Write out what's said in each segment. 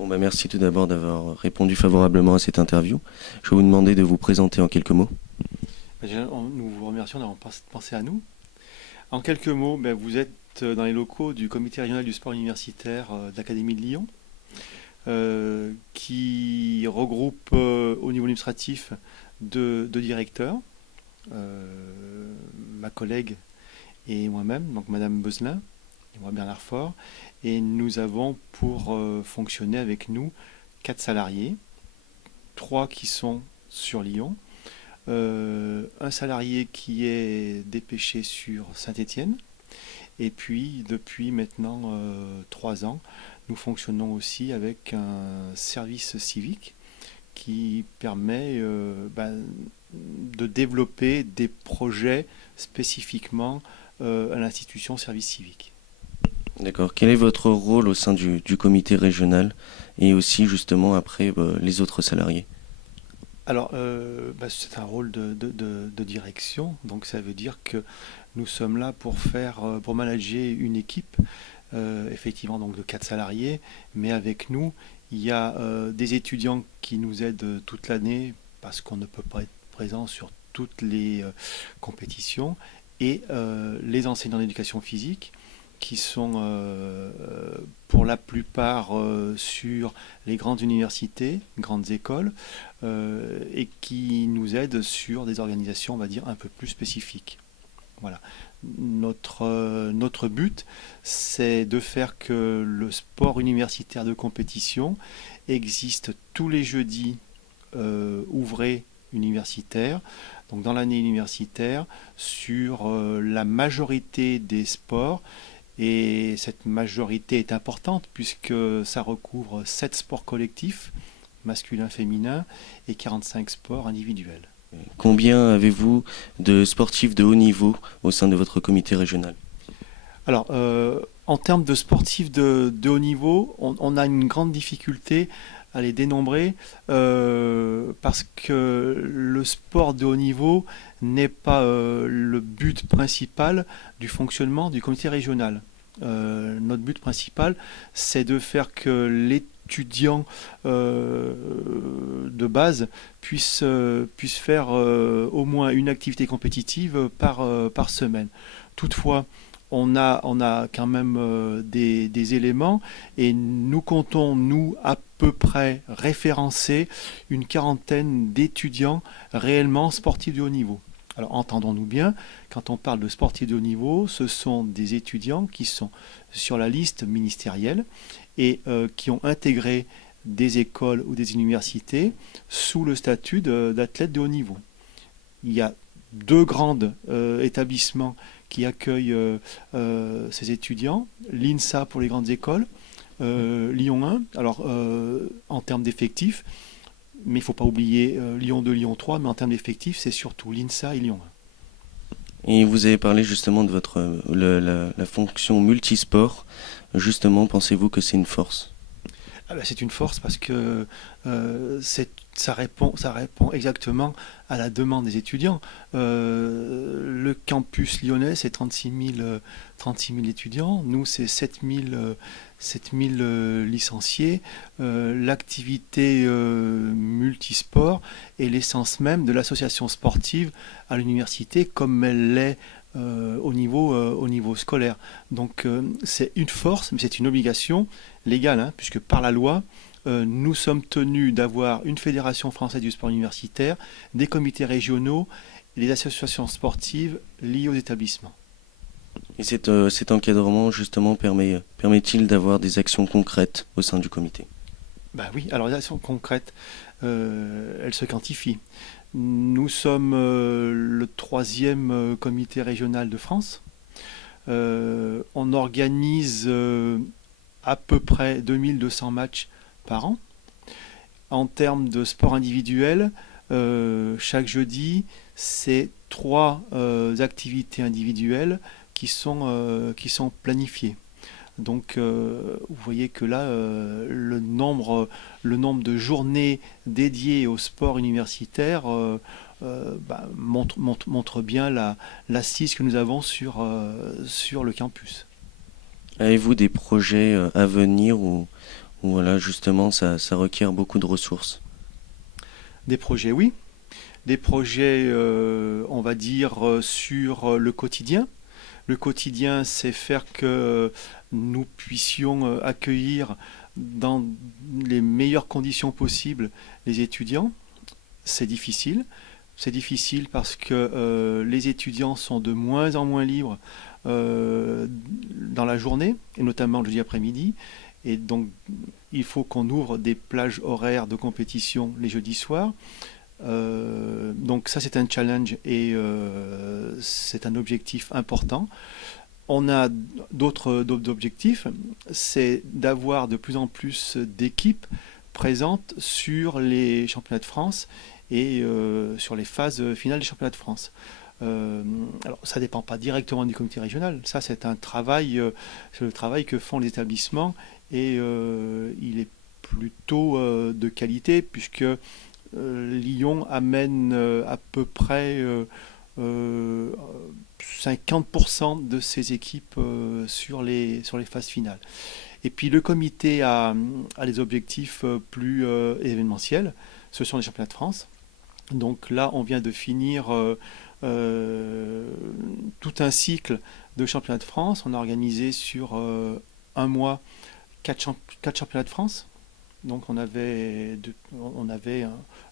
Merci tout d'abord d'avoir répondu favorablement à cette interview. Je vais vous demander de vous présenter en quelques mots. Nous vous remercions d'avoir pensé à nous. En quelques mots, vous êtes dans les locaux du comité régional du sport universitaire de l'Académie de Lyon, qui regroupe au niveau administratif deux directeurs, ma collègue et moi-même, donc Madame Beuzelin et moi Bernard Faure, et nous avons pour fonctionner avec nous 4 salariés, 3 qui sont sur Lyon, un salarié qui est dépêché sur Saint-Étienne. Et puis, depuis maintenant 3 ans, nous fonctionnons aussi avec un service civique qui permet de développer des projets spécifiquement à l'institution service civique. D'accord. Quel est votre rôle au sein du comité régional et aussi justement après les autres salariés? Alors, c'est un rôle de direction, donc ça veut dire que nous sommes là pour manager une équipe, effectivement donc de 4 salariés, mais avec nous, il y a des étudiants qui nous aident toute l'année parce qu'on ne peut pas être présent sur toutes les compétitions, et les enseignants d'éducation physique qui sont pour la plupart sur les grandes universités, grandes écoles, et qui nous aident sur des organisations, on va dire, un peu plus spécifiques. Voilà. Notre but, c'est de faire que le sport universitaire de compétition existe tous les jeudis ouvrés universitaires, donc dans l'année universitaire, sur la majorité des sports. Et cette majorité est importante puisque ça recouvre 7 sports collectifs, masculins, féminins, et 45 sports individuels. Combien avez-vous de sportifs de haut niveau au sein de votre comité régional? Alors, en termes de sportifs de haut niveau, on a une grande difficulté à les dénombrer parce que le sport de haut niveau n'est pas le but principal du fonctionnement du comité régional. Notre but principal, c'est de faire que l'étudiant de base puisse faire au moins une activité compétitive par semaine. Toutefois, on a quand même des éléments, et nous comptons, nous, à peu près référencer une quarantaine d'étudiants réellement sportifs de haut niveau. Alors entendons-nous bien, quand on parle de sportifs de haut niveau, ce sont des étudiants qui sont sur la liste ministérielle et qui ont intégré des écoles ou des universités sous le statut d'athlètes de haut niveau. Il y a deux grands établissements qui accueillent ces étudiants, l'INSA pour les grandes écoles, Lyon 1, alors en termes d'effectifs, mais il ne faut pas oublier Lyon 2, Lyon 3, mais en termes d'effectifs, c'est surtout l'INSA et Lyon 1. Et vous avez parlé justement de la fonction multisport. Justement, pensez-vous que c'est une force? C'est une force parce que ça répond exactement à la demande des étudiants. Le campus lyonnais, c'est 36 000 étudiants. Nous, c'est 7 000 licenciés. L'activité multisport est l'essence même de l'association sportive à l'université, comme elle l'est au niveau scolaire. Donc c'est une force, mais c'est une obligation légale, hein, puisque par la loi, nous sommes tenus d'avoir une fédération française du sport universitaire, des comités régionaux et des associations sportives liées aux établissements. Et cet encadrement justement permet-il d'avoir des actions concrètes au sein du comité? Ben oui, alors les actions concrètes, elles se quantifient. Nous sommes le troisième comité régional de France. On organise à peu près 2200 matchs par an. En termes de sport individuel, chaque jeudi, c'est 3 activités individuelles qui sont planifiées. Donc vous voyez que là, le nombre de journées dédiées au sport universitaire montre bien l'assise que nous avons sur le campus. Avez-vous des projets à venir Ou voilà, justement, ça requiert beaucoup de ressources. Des projets, oui. Des projets, on va dire, sur le quotidien. Le quotidien, c'est faire que nous puissions accueillir dans les meilleures conditions possibles les étudiants. C'est difficile. C'est difficile parce que les étudiants sont de moins en moins libres dans la journée, et notamment le jeudi après-midi. Et donc, il faut qu'on ouvre des plages horaires de compétition les jeudis soirs. Donc ça, c'est un challenge et c'est un objectif important. On a d'autres objectifs, c'est d'avoir de plus en plus d'équipes présentes sur les championnats de France et sur les phases finales des championnats de France. Alors, ça ne dépend pas directement du comité régional. Ça, c'est le travail que font les établissements et il est plutôt de qualité puisque Lyon amène à peu près euh, 50% de ses équipes sur les phases finales. Et puis le comité a des objectifs plus événementiels. Ce sont les championnats de France. Donc là, on vient de finir euh, tout un cycle de championnats de France. On a organisé sur un mois quatre championnats de France. Donc on avait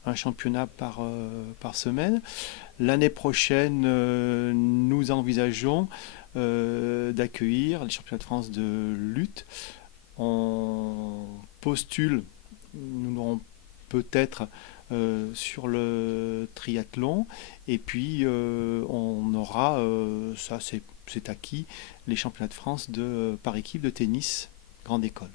un championnat par semaine. L'année prochaine, nous envisageons d'accueillir les championnats de France de lutte. On postule, nous l'aurons peut-être sur le triathlon. Et puis on aura, ça c'est acquis, les championnats de France par équipe de tennis grande école.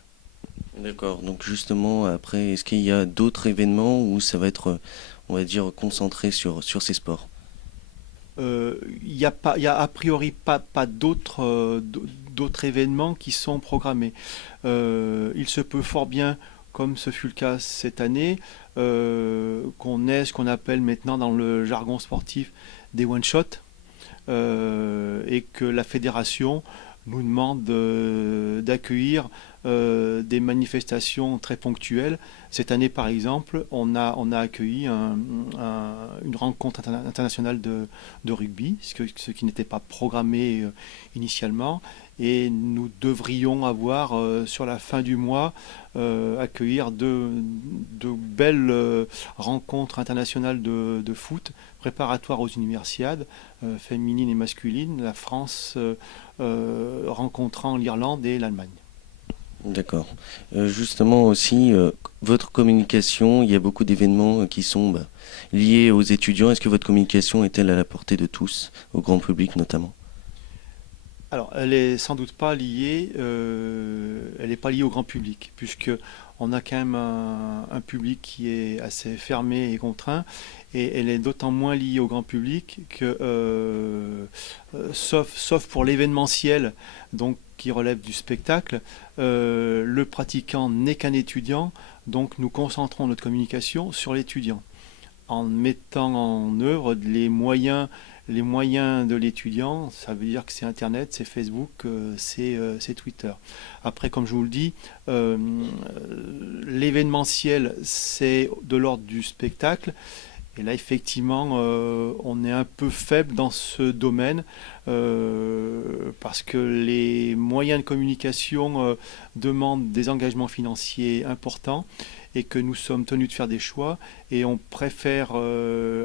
D'accord. Donc justement, après, est-ce qu'il y a d'autres événements où ça va être, on va dire, concentré sur ces sports? Il y a a priori pas d'autres événements qui sont programmés. Il se peut fort bien, comme ce fut le cas cette année, qu'on ait ce qu'on appelle maintenant dans le jargon sportif des one-shots et que la fédération nous demande d'accueillir des manifestations très ponctuelles. Cette année, par exemple, on a accueilli une rencontre internationale de rugby, ce qui n'était pas programmé initialement. Et nous devrions avoir, sur la fin du mois, accueillir de belles rencontres internationales de foot préparatoires aux universiades féminines et masculines, la France rencontrant l'Irlande et l'Allemagne. D'accord. Justement aussi, votre communication, il y a beaucoup d'événements qui sont liés aux étudiants. Est-ce que votre communication est-elle à la portée de tous, au grand public notamment? Alors, elle est sans doute pas liée, elle n'est pas liée au grand public, puisque on a quand même un public qui est assez fermé et contraint, et elle est d'autant moins liée au grand public que, sauf pour l'événementiel, donc qui relève du spectacle, le pratiquant n'est qu'un étudiant, donc nous concentrons notre communication sur l'étudiant en mettant en œuvre les moyens de l'étudiant. Ça veut dire que c'est Internet, c'est Facebook, c'est Twitter. Après, comme je vous le dis, l'événementiel, c'est de l'ordre du spectacle. Et là, effectivement, on est un peu faible dans ce domaine parce que les moyens de communication demandent des engagements financiers importants et que nous sommes tenus de faire des choix et on préfère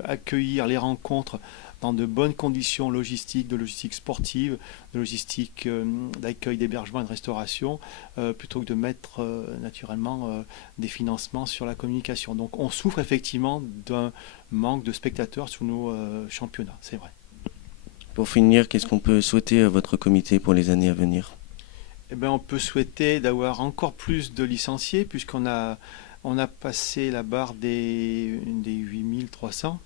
accueillir les rencontres dans de bonnes conditions logistiques, de logistique sportive, de logistique d'accueil, d'hébergement et de restauration, plutôt que de mettre naturellement des financements sur la communication. Donc on souffre effectivement d'un manque de spectateurs sur nos championnats, c'est vrai. Pour finir, qu'est-ce qu'on peut souhaiter à votre comité pour les années à venir? Eh ben, on peut souhaiter d'avoir encore plus de licenciés puisqu'on a passé la barre des 8300.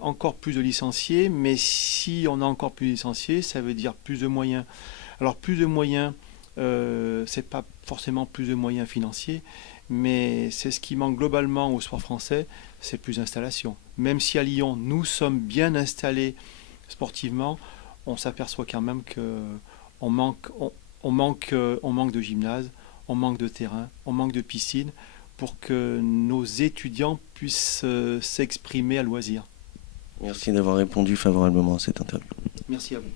Encore plus de licenciés, mais si on a encore plus de licenciés, ça veut dire plus de moyens. Alors plus de moyens, c'est pas forcément plus de moyens financiers, mais c'est ce qui manque globalement au sport français, c'est plus d'installation. Même si à Lyon nous sommes bien installés sportivement, on s'aperçoit quand même que on manque de gymnase, on manque de terrain, on manque de piscine pour que nos étudiants puissent s'exprimer à loisir. Merci d'avoir répondu favorablement à cette interview. Merci à vous.